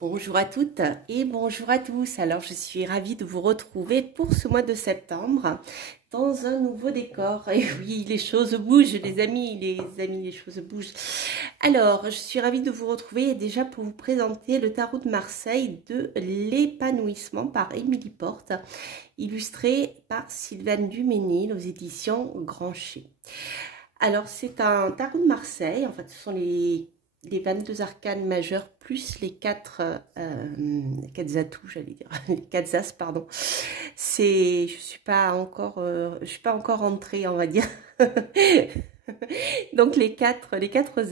Bonjour à toutes et bonjour à tous. Alors, je suis ravie de vous retrouver pour ce mois de septembre dans un nouveau décor. Et oui, les choses bougent, les amis, les choses bougent. Alors, je suis ravie de vous retrouver déjà pour vous présenter le tarot de Marseille de l'épanouissement par Émilie Porte, illustré par Sylvane Duménil aux éditions Grancher. Alors, c'est un tarot de Marseille. En fait, ce sont les 22 arcanes majeures plus les 4 atouts, j'allais dire, les 4 as, pardon. Je suis pas encore rentrée, on va dire. Donc les quatre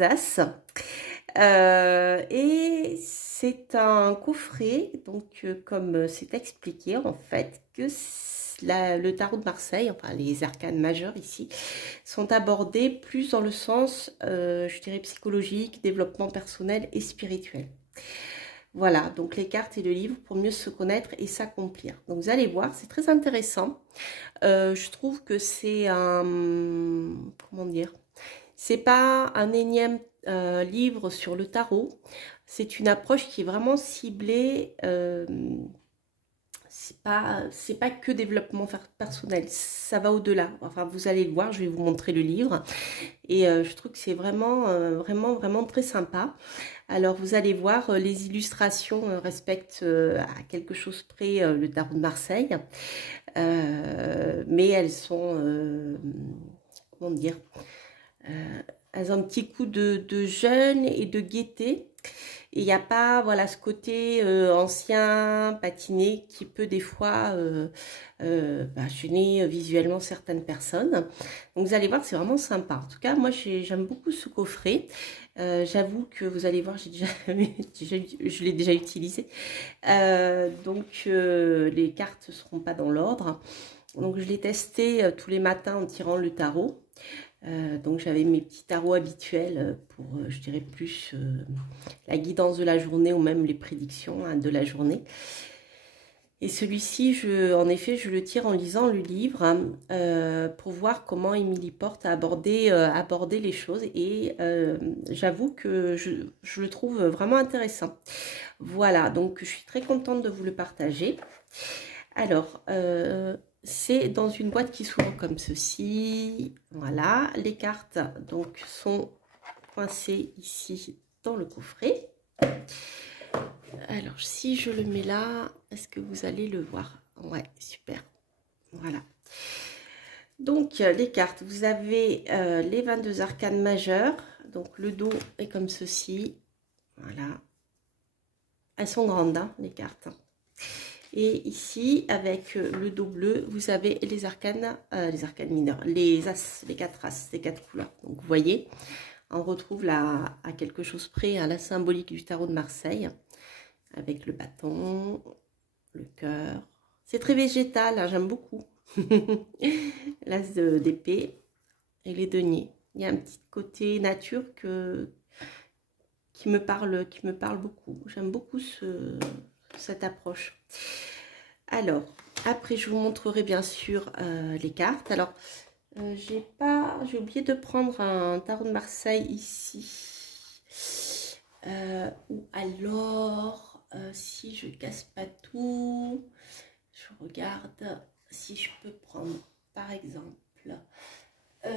as. Et c'est un coffret, donc comme c'est expliqué en fait, que le tarot de Marseille, enfin les arcanes majeures ici, sont abordés plus dans le sens, je dirais, psychologique, développement personnel et spirituel. Voilà, donc les cartes et le livre pour mieux se connaître et s'accomplir. Donc vous allez voir, c'est très intéressant. Je trouve que c'est un... Comment dire? C'est pas un énième livre sur le tarot. C'est une approche qui est vraiment ciblée. C'est pas que développement personnel, ça va au-delà. Enfin, vous allez le voir, je vais vous montrer le livre. Et je trouve que c'est vraiment très sympa. Alors, vous allez voir, les illustrations respectent à quelque chose près le tarot de Marseille. Mais elles sont, comment dire, elles ont un petit coup de jeune et de gaieté. Et il n'y a pas, voilà, ce côté ancien, patiné, qui peut des fois gêner visuellement certaines personnes. Donc vous allez voir, c'est vraiment sympa. En tout cas, moi j'aime beaucoup ce coffret. J'avoue que vous allez voir, je l'ai déjà utilisé. Les cartes ne seront pas dans l'ordre. Donc je l'ai testé tous les matins en tirant le tarot. Donc j'avais mes petits tarots habituels pour, je dirais, plus la guidance de la journée ou même les prédictions de la journée. Et celui-ci, en effet, je le tire en lisant le livre pour voir comment Émilie Porte a abordé les choses. Et j'avoue que je le trouve vraiment intéressant. Voilà, donc je suis très contente de vous le partager. Alors, c'est dans une boîte qui s'ouvre comme ceci. Voilà, les cartes donc sont coincées ici dans le coffret. Alors, si je le mets là, est-ce que vous allez le voir? Ouais, super. Voilà. Donc, les cartes, vous avez les 22 arcanes majeures. Donc, le dos est comme ceci. Voilà. Elles sont grandes, hein, les cartes. Et ici, avec le dos bleu, vous avez les arcanes mineures, les as, les 4 as, les 4 couleurs. Donc, vous voyez, on retrouve là, à quelque chose près, à la symbolique du tarot de Marseille, avec le bâton, le cœur. C'est très végétal, hein, j'aime beaucoup. L'as d'épée et les deniers. Il y a un petit côté nature qui me parle beaucoup. J'aime beaucoup cette approche. Alors, après, je vous montrerai bien sûr les cartes. Alors, j'ai oublié de prendre un tarot de Marseille ici. Ou alors, si je casse pas tout, je regarde si je peux prendre, par exemple, je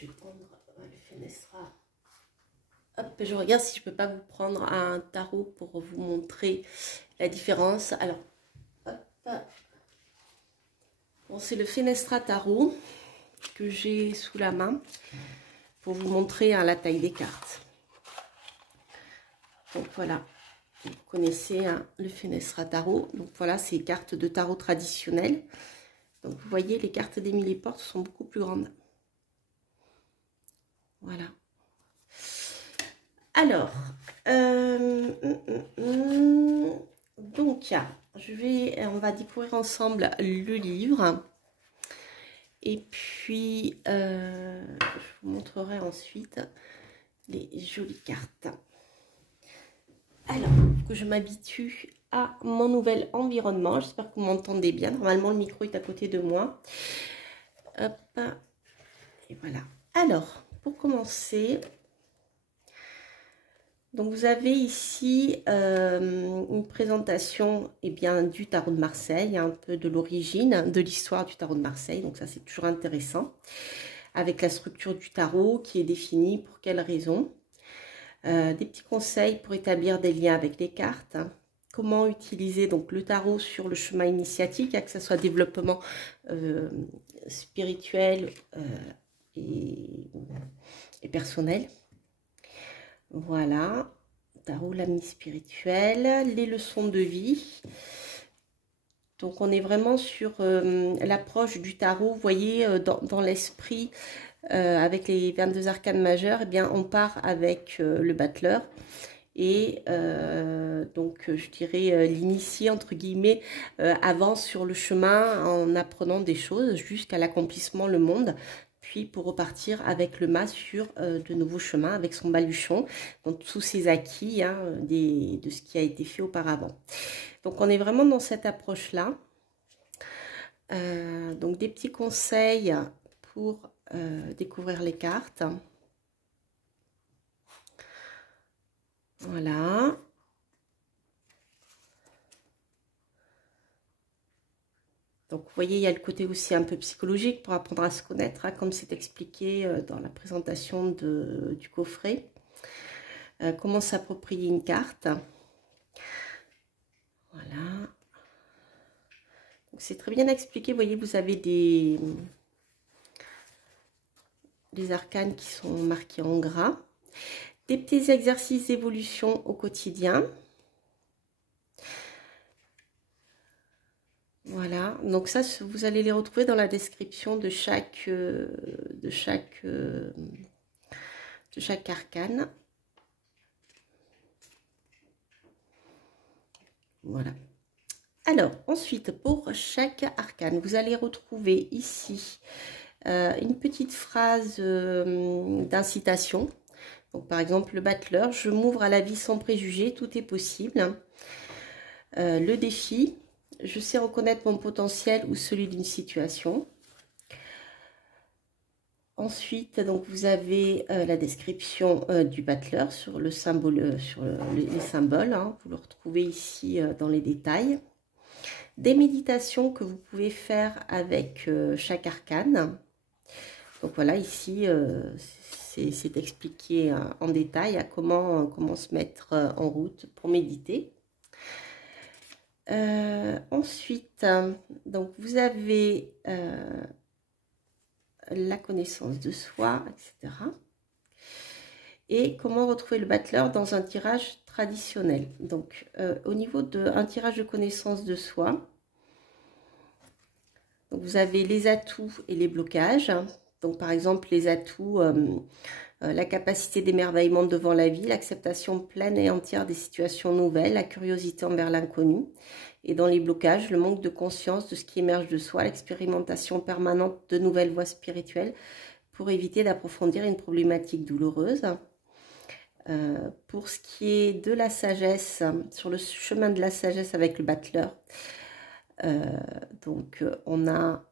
vais prendre le Fenestra. Hop, je regarde si je peux pas vous prendre un tarot pour vous montrer la différence. Alors, hop. Bon, c'est le Fenestra Tarot que j'ai sous la main pour vous montrer la taille des cartes. Donc voilà, vous connaissez le Fenestra Tarot. Donc voilà, c'est les cartes de tarot traditionnelles. Donc vous voyez, les cartes d'Émilie Porte sont beaucoup plus grandes. Voilà. Alors, donc, on va découvrir ensemble le livre. Et puis, je vous montrerai ensuite les jolies cartes. Alors, que je m'habitue à mon nouvel environnement. J'espère que vous m'entendez bien. Normalement, le micro est à côté de moi. Hop. Et voilà. Alors, pour commencer... Donc vous avez ici une présentation du tarot de Marseille, un peu de l'origine, de l'histoire du tarot de Marseille. Donc ça c'est toujours intéressant. Avec la structure du tarot qui est définie, pour quelles raisons. Des petits conseils pour établir des liens avec les cartes. Comment utiliser donc le tarot sur le chemin initiatique, que ce soit développement spirituel et personnel. Voilà, tarot, l'ami spirituel, les leçons de vie. Donc on est vraiment sur l'approche du tarot, vous voyez, dans l'esprit, avec les 22 arcanes majeures, eh bien on part avec le battleur. Et donc je dirais l'initié entre guillemets avance sur le chemin en apprenant des choses jusqu'à l'accomplissement le monde, puis pour repartir avec le mât sur de nouveaux chemins avec son baluchon, donc tous ses acquis de ce qui a été fait auparavant. Donc on est vraiment dans cette approche là. Donc des petits conseils pour découvrir les cartes. Voilà. Donc, vous voyez, il y a le côté aussi un peu psychologique pour apprendre à se connaître, comme c'est expliqué dans la présentation du coffret. Comment s'approprier une carte. Voilà. Donc, c'est très bien expliqué. Vous voyez, vous avez des arcanes qui sont marqués en gras. Des petits exercices d'évolution au quotidien. Voilà, donc ça, vous allez les retrouver dans la description de chaque arcane. Voilà. Alors, ensuite, pour chaque arcane, vous allez retrouver ici une petite phrase d'incitation. Donc, par exemple, le battleur, je m'ouvre à la vie sans préjugés, tout est possible. Le défi, je sais reconnaître mon potentiel ou celui d'une situation. Ensuite, donc, vous avez la description du battleur sur le symbole, sur les symboles. Vous le retrouvez ici dans les détails. Des méditations que vous pouvez faire avec chaque arcane. Donc voilà, ici, c'est expliqué en détail à comment se mettre en route pour méditer. Ensuite, donc vous avez la connaissance de soi, etc. Et comment retrouver le battleur dans un tirage traditionnel. Donc, au niveau d'un tirage de connaissance de soi, donc vous avez les atouts et les blocages. Donc, par exemple, les atouts, la capacité d'émerveillement devant la vie, l'acceptation pleine et entière des situations nouvelles, la curiosité envers l'inconnu. Et dans les blocages, le manque de conscience de ce qui émerge de soi, l'expérimentation permanente de nouvelles voies spirituelles pour éviter d'approfondir une problématique douloureuse. Pour ce qui est de la sagesse, sur le chemin de la sagesse avec le battleur, donc on a,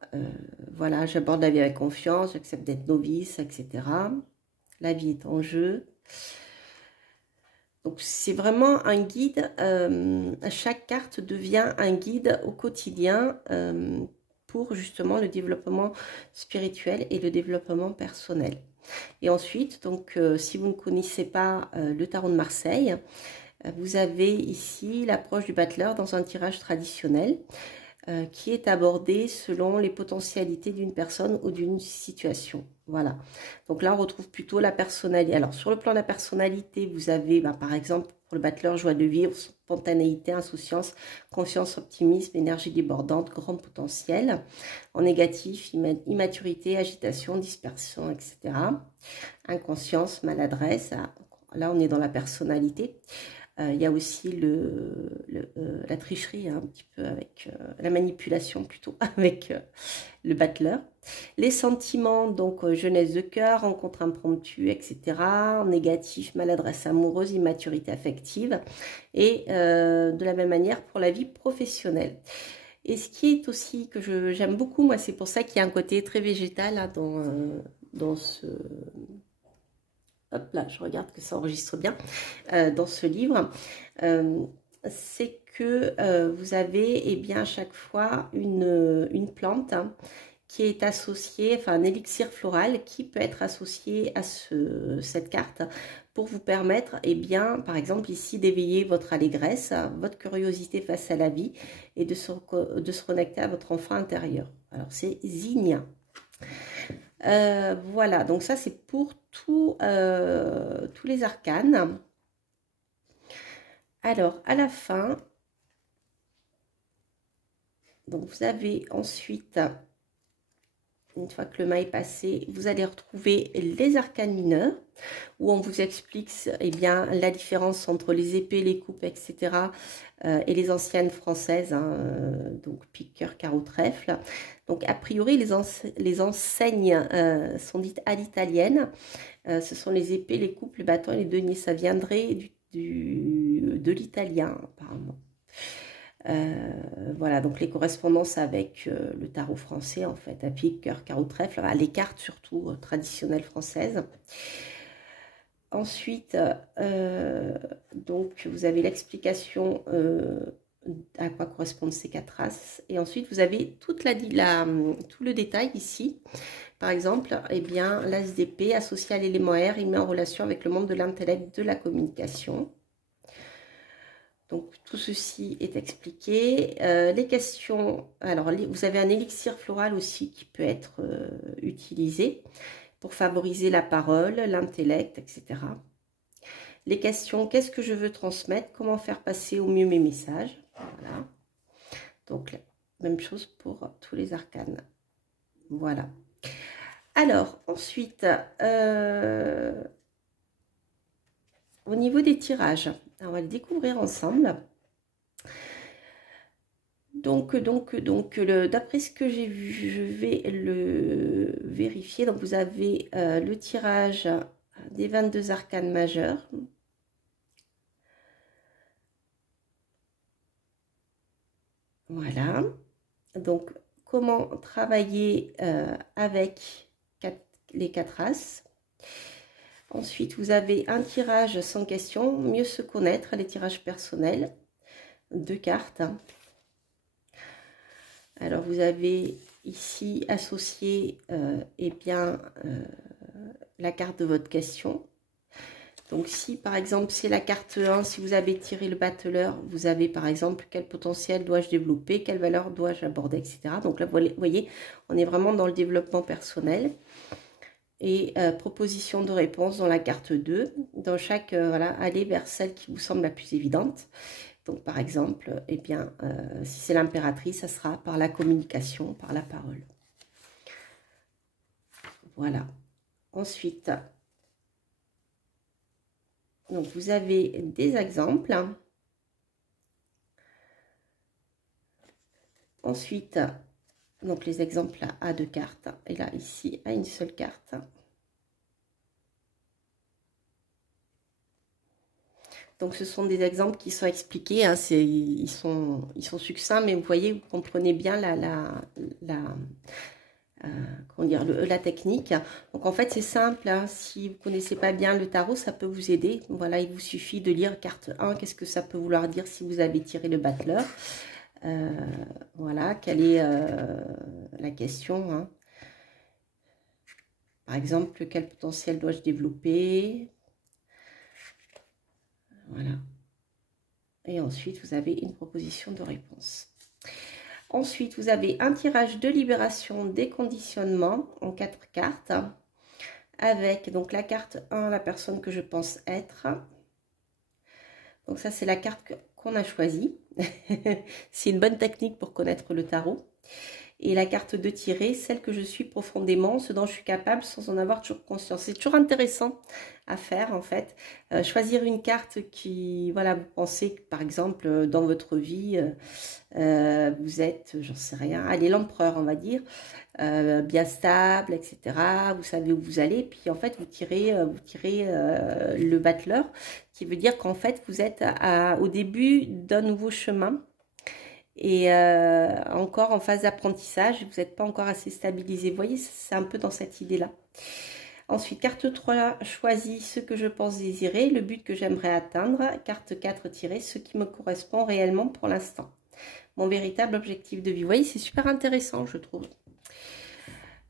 voilà, j'aborde la vie avec confiance, j'accepte d'être novice, etc. La vie est en jeu. Donc c'est vraiment un guide, chaque carte devient un guide au quotidien pour justement le développement spirituel et le développement personnel. Et ensuite, donc si vous ne connaissez pas le tarot de Marseille, vous avez ici l'approche du battleur dans un tirage traditionnel qui est abordé selon les potentialités d'une personne ou d'une situation. Voilà. Donc là, on retrouve plutôt la personnalité. Alors, sur le plan de la personnalité, vous avez, par exemple, pour le battleur, joie de vivre, spontanéité, insouciance, confiance, optimisme, énergie débordante, grand potentiel. En négatif, immaturité, agitation, dispersion, etc. Inconscience, maladresse. Là, on est dans la personnalité. Il y a aussi la tricherie, un petit peu avec la manipulation plutôt avec le battleur. Les sentiments, donc jeunesse de cœur, rencontre impromptue, etc. En négatif, maladresse amoureuse, immaturité affective. Et de la même manière pour la vie professionnelle. Et ce qui est aussi que j'aime beaucoup, moi, c'est pour ça qu'il y a un côté très végétal dans hop là, je regarde que ça enregistre bien dans ce livre, c'est que vous avez eh bien, à chaque fois une plante qui est associée, enfin un élixir floral qui peut être associé à cette carte pour vous permettre, eh bien, par exemple ici, d'éveiller votre allégresse, votre curiosité face à la vie et de se reconnecter à votre enfant intérieur. Alors c'est Zinnia. Voilà, donc ça c'est pour tous les arcanes. Alors, à la fin, donc vous avez ensuite, une fois que le mât est passé, vous allez retrouver les arcanes mineurs, où on vous explique eh bien, la différence entre les épées, les coupes, etc. Et les anciennes françaises, hein, donc pique, cœur, carreau, trèfle. Donc, a priori, les enseignes sont dites à l'italienne. Ce sont les épées, les coupes, le bâton et les deniers. Ça viendrait de l'italien, apparemment. Voilà, donc les correspondances avec le tarot français, en fait, à pique, cœur, carreau, trèfle, les cartes surtout traditionnelles françaises. Ensuite, donc vous avez l'explication à quoi correspondent ces 4 races. Et ensuite, vous avez tout le détail ici. Par exemple, eh bien, l'as d'épée associé à l'élément air, il met en relation avec le monde de l'intellect, de la communication. Donc, tout ceci est expliqué. Les questions, alors, vous avez un élixir floral aussi qui peut être utilisé pour favoriser la parole, l'intellect, etc. Les questions, qu'est-ce que je veux transmettre? Comment faire passer au mieux mes messages? Voilà. Donc, même chose pour tous les arcanes. Voilà. Alors, ensuite, au niveau des tirages, on va le découvrir ensemble. Donc d'après ce que j'ai vu, je vais le vérifier. Donc, vous avez le tirage des 22 arcanes majeurs. Voilà. Donc, comment travailler avec les 4 races. Ensuite, vous avez un tirage sans question, mieux se connaître, les tirages personnels, 2 cartes. Alors, vous avez ici associé eh bien, la carte de votre question. Donc, si par exemple, c'est la carte 1, si vous avez tiré le battleur, vous avez par exemple quel potentiel dois-je développer, quelle valeur dois-je aborder, etc. Donc là, vous voyez, on est vraiment dans le développement personnel. Et proposition de réponse dans la carte 2. Dans chaque, voilà, allez vers celle qui vous semble la plus évidente. Donc, par exemple, eh bien, si c'est l'impératrice, ça sera par la communication, par la parole. Voilà. Ensuite, donc vous avez des exemples. Ensuite, donc les exemples à 2 cartes. Et là, ici, à une seule carte. Donc, ce sont des exemples qui sont expliqués. Hein, ils sont succincts, mais vous voyez, vous comprenez bien comment dire, la technique. Donc, en fait, c'est simple. Hein, si vous ne connaissez pas bien le tarot, ça peut vous aider. Voilà, il vous suffit de lire carte 1. Qu'est-ce que ça peut vouloir dire si vous avez tiré le battleur? Voilà, quelle est la question, hein. Par exemple, quel potentiel dois-je développer? Voilà. Et ensuite, vous avez une proposition de réponse. Ensuite, vous avez un tirage de libération des conditionnements en 4 cartes. Avec donc la carte 1, la personne que je pense être. Donc ça, c'est la carte qu'on a choisie. C'est une bonne technique pour connaître le tarot. Et la carte 2 tirée, celle que je suis profondément, ce dont je suis capable sans en avoir toujours conscience. C'est toujours intéressant à faire en fait. Choisir une carte qui, voilà, vous pensez que par exemple dans votre vie, vous êtes, j'en sais rien, allez, l'empereur on va dire, bien stable, etc. Vous savez où vous allez, puis en fait vous tirez le battleur, qui veut dire qu'en fait vous êtes au début d'un nouveau chemin. Et encore en phase d'apprentissage, vous n'êtes pas encore assez stabilisé. Vous voyez, c'est un peu dans cette idée-là. Ensuite, carte 3, choisis ce que je pense désirer, le but que j'aimerais atteindre. Carte 4, tirer ce qui me correspond réellement pour l'instant. Mon véritable objectif de vie. Vous voyez, c'est super intéressant, je trouve.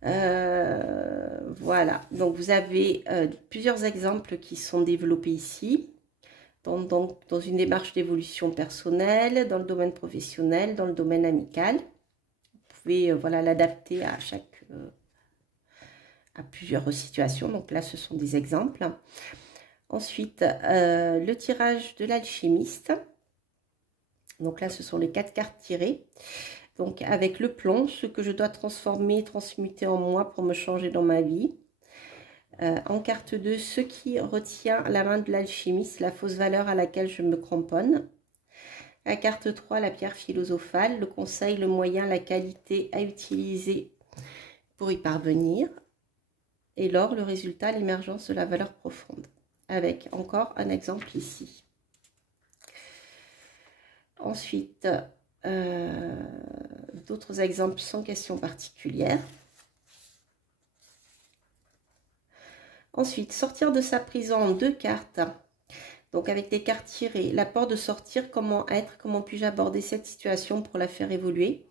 Voilà, donc vous avez plusieurs exemples qui sont développés ici. Dans une démarche d'évolution personnelle, dans le domaine professionnel, dans le domaine amical. Vous pouvez voilà, l'adapter à plusieurs situations. Donc là, ce sont des exemples. Ensuite, le tirage de l'alchimiste. Donc là, ce sont les 4 cartes tirées. Donc avec le plomb, ce que je dois transformer, transmuter en moi pour me changer dans ma vie. En carte 2, ce qui retient la main de l'alchimiste, la fausse valeur à laquelle je me cramponne. La carte 3, la pierre philosophale, le conseil, le moyen, la qualité à utiliser pour y parvenir. Et l'or, le résultat, l'émergence de la valeur profonde. Avec encore un exemple ici. Ensuite, d'autres exemples sans question particulière. Ensuite, sortir de sa prison en 2 cartes. Donc avec des cartes tirées, la porte de sortir, comment être, comment puis-je aborder cette situation pour la faire évoluer.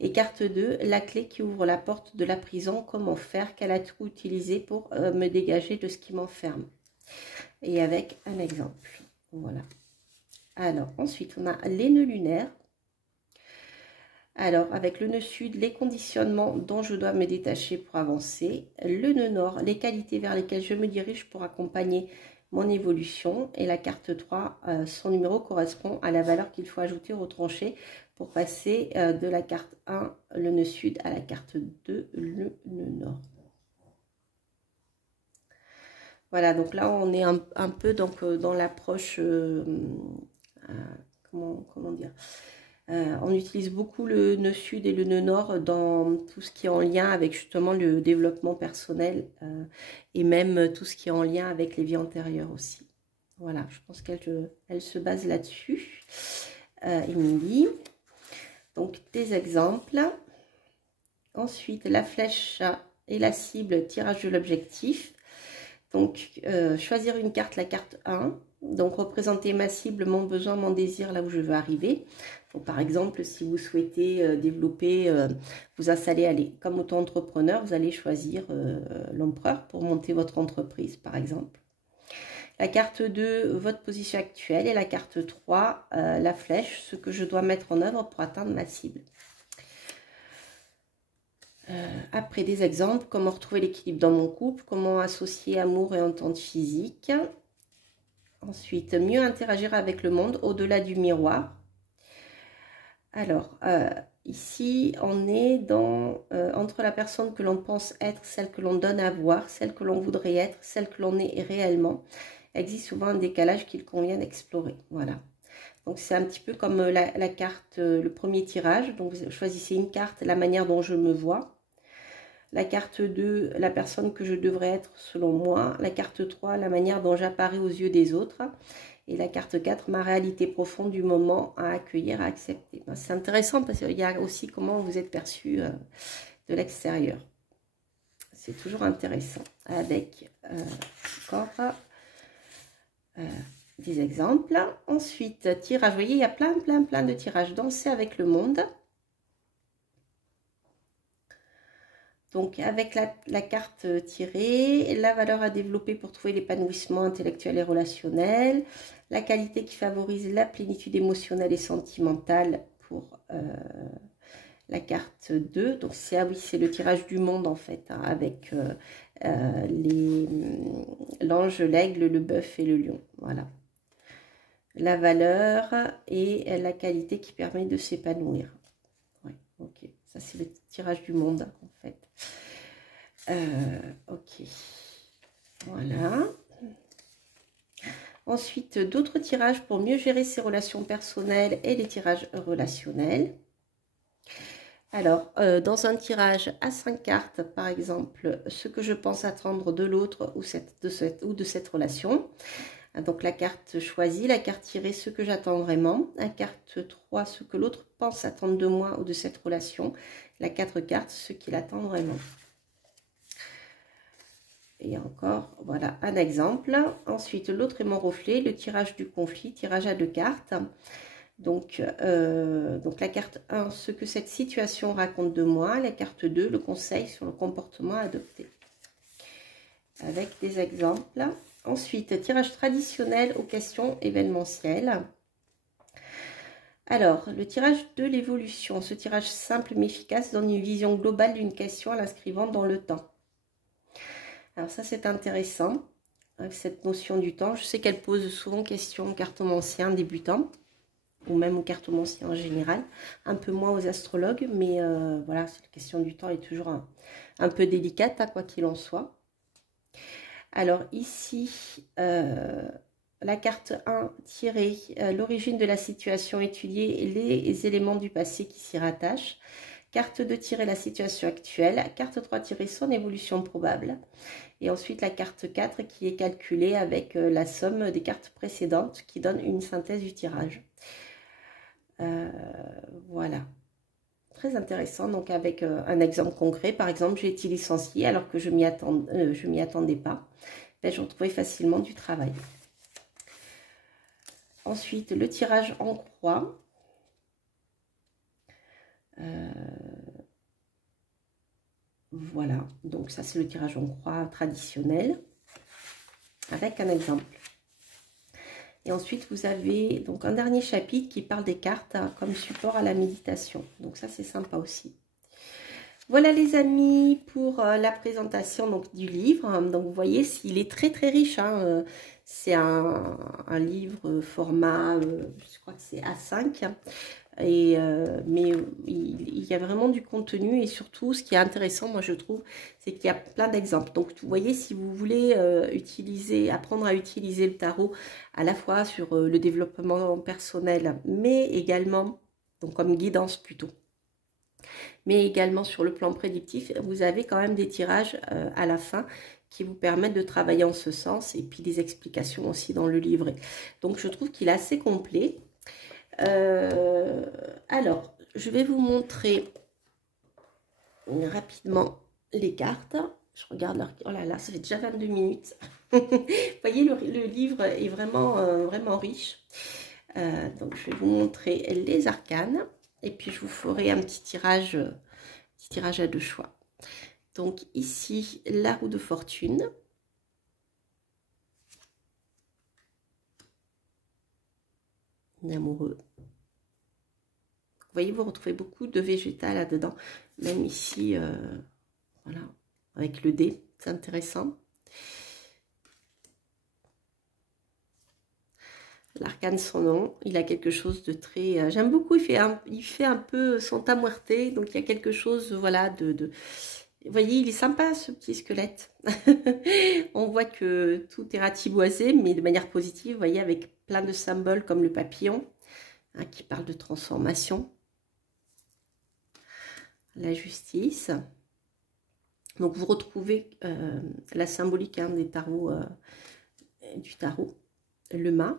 Et carte 2, la clé qui ouvre la porte de la prison, comment faire, quel atout utiliser pour me dégager de ce qui m'enferme. Et avec un exemple. Voilà. Alors ensuite, on a les nœuds lunaires. Alors, avec le nœud sud, les conditionnements dont je dois me détacher pour avancer. Le nœud nord, les qualités vers lesquelles je me dirige pour accompagner mon évolution. Et la carte 3, son numéro correspond à la valeur qu'il faut ajouter au tranché pour passer de la carte 1, le nœud sud, à la carte 2, le nœud nord. Voilà, donc là, on est un peu donc, dans l'approche, comment dire, on utilise beaucoup le nœud sud et le nœud nord dans tout ce qui est en lien avec justement le développement personnel et même tout ce qui est en lien avec les vies antérieures aussi. Voilà, je pense qu'elle se base là-dessus. Émilie. Donc, des exemples. Ensuite, la flèche et la cible, tirage de l'objectif. Donc, choisir une carte, la carte 1. Donc, représenter ma cible, mon besoin, mon désir, là où je veux arriver. Donc, par exemple, si vous souhaitez développer, vous installer comme auto-entrepreneur, vous allez choisir l'empereur pour monter votre entreprise, par exemple. La carte 2, votre position actuelle. Et la carte 3, la flèche, ce que je dois mettre en œuvre pour atteindre ma cible. Après, des exemples, comment retrouver l'équilibre dans mon couple, comment associer amour et entente physique. Ensuite, mieux interagir avec le monde au-delà du miroir. Alors, ici, on est entre la personne que l'on pense être, celle que l'on donne à voir, celle que l'on voudrait être, celle que l'on est réellement. Il existe souvent un décalage qu'il convient d'explorer. Voilà. Donc, c'est un petit peu comme la carte, le premier tirage. Donc, vous choisissez une carte, la manière dont je me vois. La carte 2, la personne que je devrais être selon moi. La carte 3, la manière dont j'apparais aux yeux des autres. Et la carte 4, ma réalité profonde du moment à accueillir, à accepter. C'est intéressant parce qu'il y a aussi comment vous êtes perçu de l'extérieur. C'est toujours intéressant. Avec encore des exemples. Ensuite, tirage. Vous voyez, il y a plein de tirages. Danser avec le monde. Donc, avec la carte tirée, la valeur à développer pour trouver l'épanouissement intellectuel et relationnel, la qualité qui favorise la plénitude émotionnelle et sentimentale pour la carte 2. Donc, c'est le tirage du monde, en fait, hein, avec l'ange, l'aigle, le bœuf et le lion. Voilà. La valeur et la qualité qui permet de s'épanouir. Ouais, ok. Ça, c'est le tirage du monde, en fait. Ok. Voilà. Ensuite, d'autres tirages pour mieux gérer ses relations personnelles et les tirages relationnels. Alors, dans un tirage à 5 cartes, par exemple, ce que je pense attendre de l'autre ou de cette relation. Donc, la carte choisie, la carte tirée, ce que j'attends vraiment. La carte 3, ce que l'autre pense attendre de moi ou de cette relation. La 4 cartes, ce qu'il attend vraiment. Et encore, voilà un exemple. Ensuite, l'autre est mon reflet, le tirage du conflit, tirage à 2 cartes. Donc la carte 1, ce que cette situation raconte de moi. La carte 2, le conseil sur le comportement à adopter. Avec des exemples. Ensuite, tirage traditionnel aux questions événementielles. Alors, le tirage de l'évolution. Ce tirage simple mais efficace donne une vision globale d'une question en l'inscrivant dans le temps. Alors ça, c'est intéressant, avec cette notion du temps. Je sais qu'elle pose souvent question aux cartomanciens débutants, ou même aux cartomanciens en général, un peu moins aux astrologues, mais voilà, cette question du temps est toujours un peu délicate, hein, quoi qu'il en soit. Alors ici, la carte 1, tirer l'origine de la situation étudiée et les éléments du passé qui s'y rattachent. Carte 2, tirer la situation actuelle. Carte 3, tirer son évolution probable. Et ensuite la carte 4 qui est calculée avec la somme des cartes précédentes qui donne une synthèse du tirage. Voilà. Très intéressant, donc avec un exemple concret. Par exemple, j'ai été licenciée alors que je m'y attendais pas. Ben, je retrouvais facilement du travail. Ensuite, le tirage en croix. Voilà, donc ça c'est le tirage en croix traditionnel avec un exemple. Et ensuite, vous avez donc un dernier chapitre qui parle des cartes comme support à la méditation. Donc ça, c'est sympa aussi. Voilà les amis pour la présentation donc, du livre. Donc vous voyez, il est très très riche. Hein. C'est un livre format, je crois que c'est A5. Et, mais il y a vraiment du contenu et surtout ce qui est intéressant moi je trouve c'est qu'il y a plein d'exemples. Donc vous voyez, si vous voulez apprendre à utiliser le tarot à la fois sur le développement personnel mais également donc comme guidance plutôt, mais également sur le plan prédictif, vous avez quand même des tirages à la fin qui vous permettent de travailler en ce sens et puis des explications aussi dans le livret. Donc je trouve qu'il est assez complet. Alors, je vais vous montrer rapidement les cartes. Je regarde leur... Oh là là, ça fait déjà 22 minutes. Vous voyez, le livre est vraiment, vraiment riche. Donc, je vais vous montrer les arcanes. Et puis, je vous ferai un petit tirage à 2 choix. Donc, ici, la roue de fortune. L'amoureux. Vous voyez, vous retrouvez beaucoup de végétal là-dedans. Même ici, voilà, avec le dé, c'est intéressant. L'arcane son nom, il a quelque chose de très... J'aime beaucoup, il fait un peu Santa Muerte, donc il y a quelque chose, voilà, de... Vous voyez, il est sympa ce petit squelette. On voit que tout est ratiboisé, mais de manière positive, vous voyez, avec plein de symboles comme le papillon, hein, qui parle de transformation. La justice. Donc vous retrouvez la symbolique hein, des tarots, du tarot, le mât.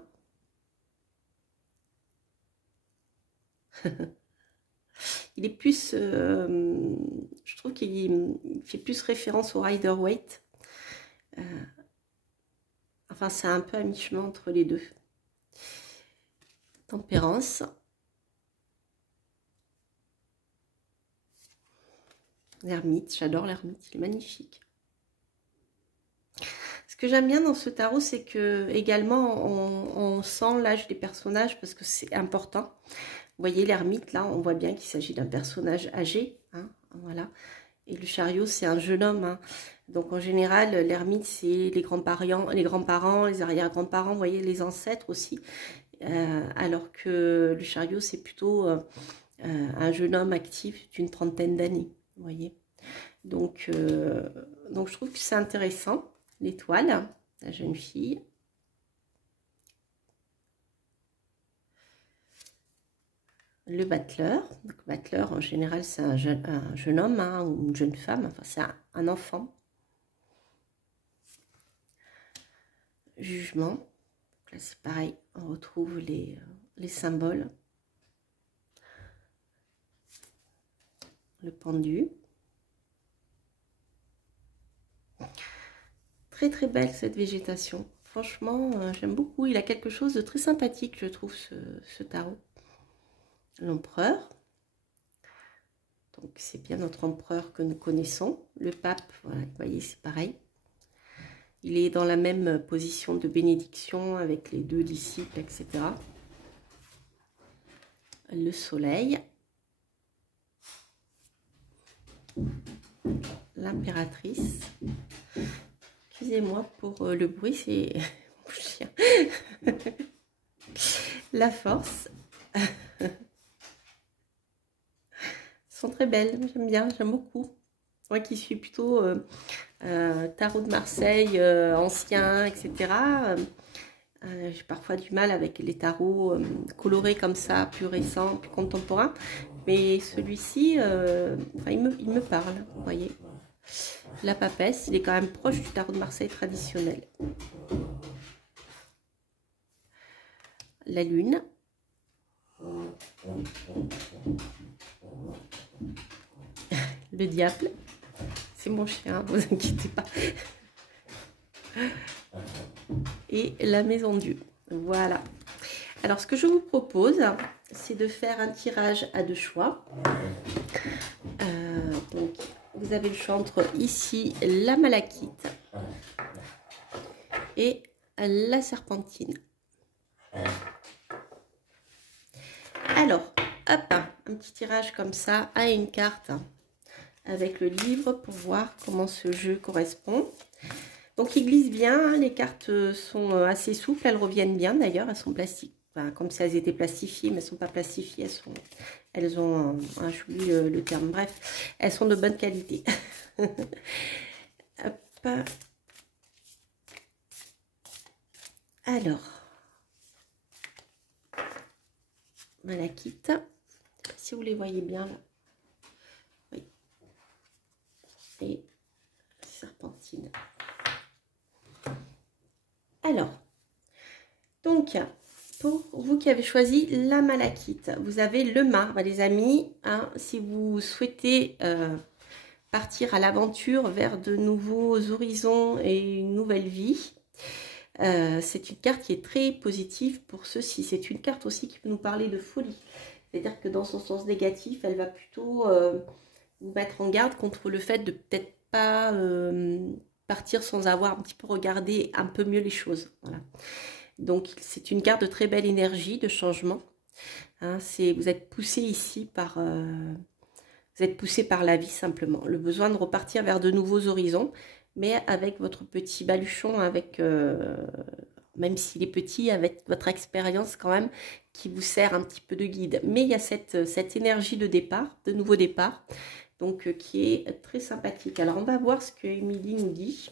Il est plus, je trouve qu'il fait plus référence au Rider-Waite. Enfin, c'est un peu à mi-chemin entre les deux. Tempérance. L'ermite, j'adore l'ermite, il est magnifique. Ce que j'aime bien dans ce tarot, c'est que également on sent l'âge des personnages parce que c'est important. Vous voyez l'ermite, là, on voit bien qu'il s'agit d'un personnage âgé. Hein, voilà. Et le chariot, c'est un jeune homme. Hein. Donc, en général, l'ermite, c'est les grands-parents, les arrière-grands-parents, vous voyez, les ancêtres aussi. Alors que le chariot, c'est plutôt un jeune homme actif d'une trentaine d'années. Vous voyez. Donc, je trouve que c'est intéressant. L'étoile, la jeune fille. Le battleur. Donc, battleur, en général, c'est un jeune homme hein, ou une jeune femme. Enfin, c'est un enfant. Jugement. Donc là, c'est pareil. On retrouve les symboles. Le pendu. Très très belle cette végétation. Franchement, j'aime beaucoup. Il a quelque chose de très sympathique, je trouve, ce tarot. L'empereur. Donc c'est bien notre empereur que nous connaissons. Le pape, voilà, vous voyez, c'est pareil. Il est dans la même position de bénédiction avec les deux disciples, etc. Le soleil. L'impératrice. Excusez-moi pour le bruit, c'est mon chien. La force. Sont très belles, j'aime bien, j'aime beaucoup. Moi qui suis plutôt tarot de Marseille, ancien, etc. J'ai parfois du mal avec les tarots colorés comme ça, plus récents, plus contemporains. Mais celui-ci, enfin, il me parle, vous voyez. La papesse, il est quand même proche du tarot de Marseille traditionnel. La lune. Le diable. C'est mon chien, vous inquiétez pas. Et la maison Dieu. Voilà. Alors, ce que je vous propose, c'est de faire un tirage à deux choix. Donc, vous avez le choix entre ici la malachite et la serpentine. Alors, hop, un petit tirage comme ça à une carte avec le livre pour voir comment ce jeu correspond. Donc, il glisse bien, hein, les cartes sont assez souples, elles reviennent bien d'ailleurs, elles sont plastiques. Enfin, comme si elles étaient plastifiées, mais elles ne sont pas plastifiées, elles ont j'oublie le terme, bref, elles sont de bonne qualité. Hop. Alors, malachite, si vous les voyez bien là. Oui. Et serpentine. Alors, donc, pour vous qui avez choisi la malachite, vous avez le mât, les amis. Hein, si vous souhaitez partir à l'aventure vers de nouveaux horizons et une nouvelle vie, c'est une carte qui est très positive pour ceci. C'est une carte aussi qui peut nous parler de folie. C'est-à-dire que dans son sens négatif, elle va plutôt vous mettre en garde contre le fait de peut-être pas partir sans avoir un petit peu regardé un peu mieux les choses. Voilà. Donc, c'est une carte de très belle énergie, de changement. Hein, vous êtes poussé ici par... vous êtes poussé par la vie simplement. Le besoin de repartir vers de nouveaux horizons, mais avec votre petit baluchon, avec... même s'il est petit, avec votre expérience quand même, qui vous sert un petit peu de guide. Mais il y a cette énergie de départ, de nouveau départ, donc qui est très sympathique. Alors, on va voir ce que Émilie nous dit.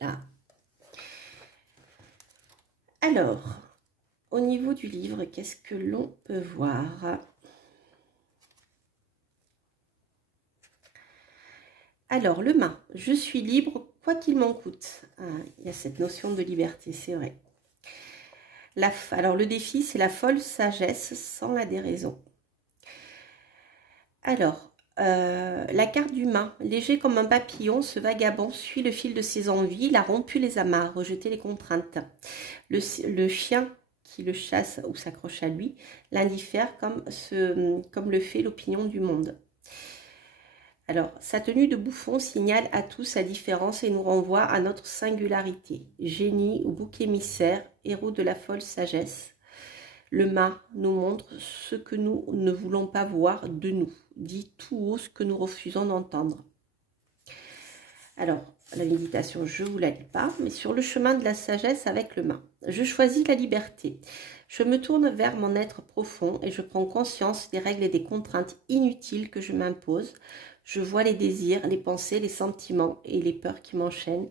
Voilà. Alors, au niveau du livre, qu'est-ce que l'on peut voir? Alors, le mât, je suis libre, quoi qu'il m'en coûte. Ah, il y a cette notion de liberté, c'est vrai. Alors, le défi, c'est la folle sagesse sans la déraison. Alors, la carte du mât, léger comme un papillon, ce vagabond suit le fil de ses envies, il a rompu les amarres, rejeté les contraintes. Le chien qui le chasse ou s'accroche à lui l'indiffère comme le fait l'opinion du monde. Alors, sa tenue de bouffon signale à tous sa différence et nous renvoie à notre singularité. Génie ou bouc émissaire, héros de la folle sagesse. Le mât nous montre ce que nous ne voulons pas voir de nous, dit tout haut ce que nous refusons d'entendre. Alors, la méditation, je ne vous la lis pas, mais sur le chemin de la sagesse avec le mât. Je choisis la liberté. Je me tourne vers mon être profond et je prends conscience des règles et des contraintes inutiles que je m'impose. Je vois les désirs, les pensées, les sentiments et les peurs qui m'enchaînent,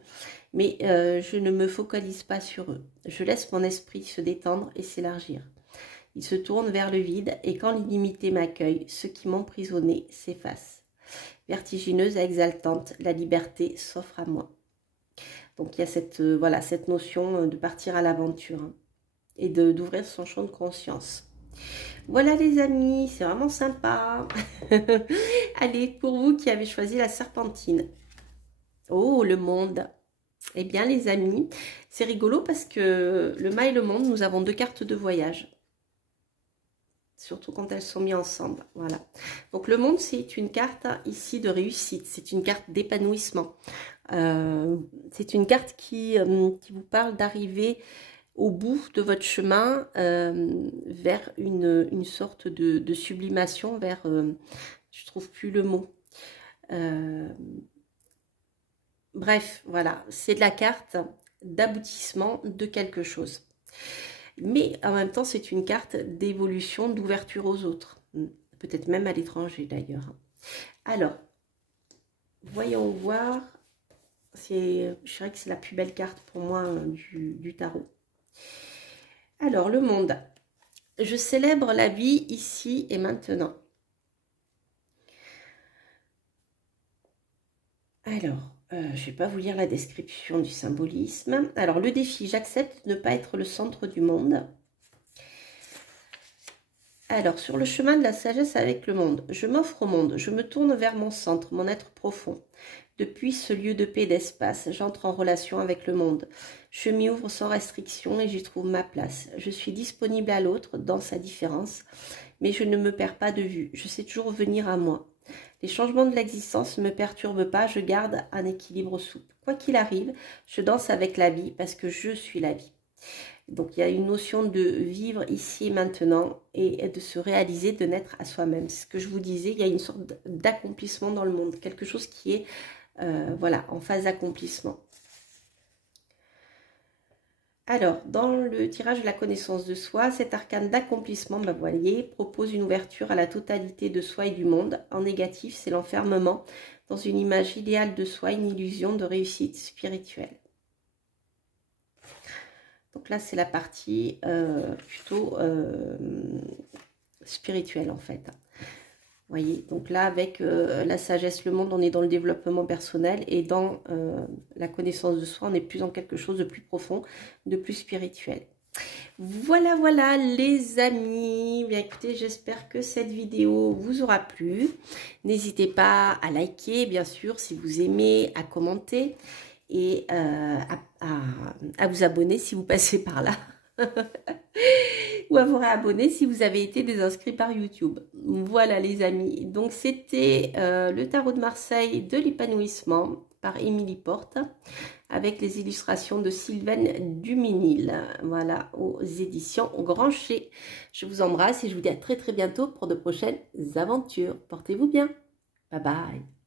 mais je ne me focalise pas sur eux. Je laisse mon esprit se détendre et s'élargir. Il se tourne vers le vide et quand l'illimité m'accueille, ce qui m'emprisonnait s'efface. Vertigineuse et exaltante, la liberté s'offre à moi. Donc il y a cette notion de partir à l'aventure, hein, et d'ouvrir son champ de conscience. Voilà les amis, c'est vraiment sympa. Allez, pour vous qui avez choisi la serpentine. Oh, le monde. Eh bien les amis, c'est rigolo parce que le mât et le monde, nous avons deux cartes de voyage. Surtout quand elles sont mises ensemble, voilà. Donc le monde, c'est une carte ici de réussite, c'est une carte d'épanouissement. C'est une carte qui vous parle d'arriver au bout de votre chemin vers une sorte de sublimation, vers, je trouve plus le mot. Bref, voilà, c'est de la carte d'aboutissement de quelque chose. Mais en même temps, c'est une carte d'évolution, d'ouverture aux autres. Peut-être même à l'étranger d'ailleurs. Alors, voyons voir. Je dirais que c'est la plus belle carte pour moi du tarot. Alors, le monde. Je célèbre la vie ici et maintenant. Alors, je ne vais pas vous lire la description du symbolisme. Alors, le défi, j'accepte de ne pas être le centre du monde. Alors, sur le chemin de la sagesse avec le monde, je m'offre au monde, je me tourne vers mon centre, mon être profond. Depuis ce lieu de paix et d'espace, j'entre en relation avec le monde. Je m'y ouvre sans restriction et j'y trouve ma place. Je suis disponible à l'autre dans sa différence, mais je ne me perds pas de vue. Je sais toujours venir à moi. Les changements de l'existence ne me perturbent pas, je garde un équilibre souple. Quoi qu'il arrive, je danse avec la vie parce que je suis la vie. Donc, il y a une notion de vivre ici et maintenant et de se réaliser, de naître à soi-même. C'est ce que je vous disais, il y a une sorte d'accomplissement dans le monde, quelque chose qui est voilà, en phase d'accomplissement. Alors, dans le tirage de la connaissance de soi, cet arcane d'accomplissement, vous voyez, propose une ouverture à la totalité de soi et du monde. En négatif, c'est l'enfermement dans une image idéale de soi, une illusion de réussite spirituelle. Donc là, c'est la partie plutôt spirituelle en fait. Vous voyez, donc là, avec la sagesse, le monde, on est dans le développement personnel et dans la connaissance de soi, on est plus dans quelque chose de plus profond, de plus spirituel. Voilà, voilà les amis. Bien écoutez, j'espère que cette vidéo vous aura plu. N'hésitez pas à liker, bien sûr, si vous aimez, à commenter et à vous abonner si vous passez par là. Ou à vous réabonner si vous avez été désinscrit par YouTube. Voilà les amis, donc c'était le tarot de Marseille de l'épanouissement par Émilie Porte avec les illustrations de Sylvaine Duminil, voilà, aux éditions Grancher. Je vous embrasse et je vous dis à très bientôt pour de prochaines aventures. Portez-vous bien, bye bye.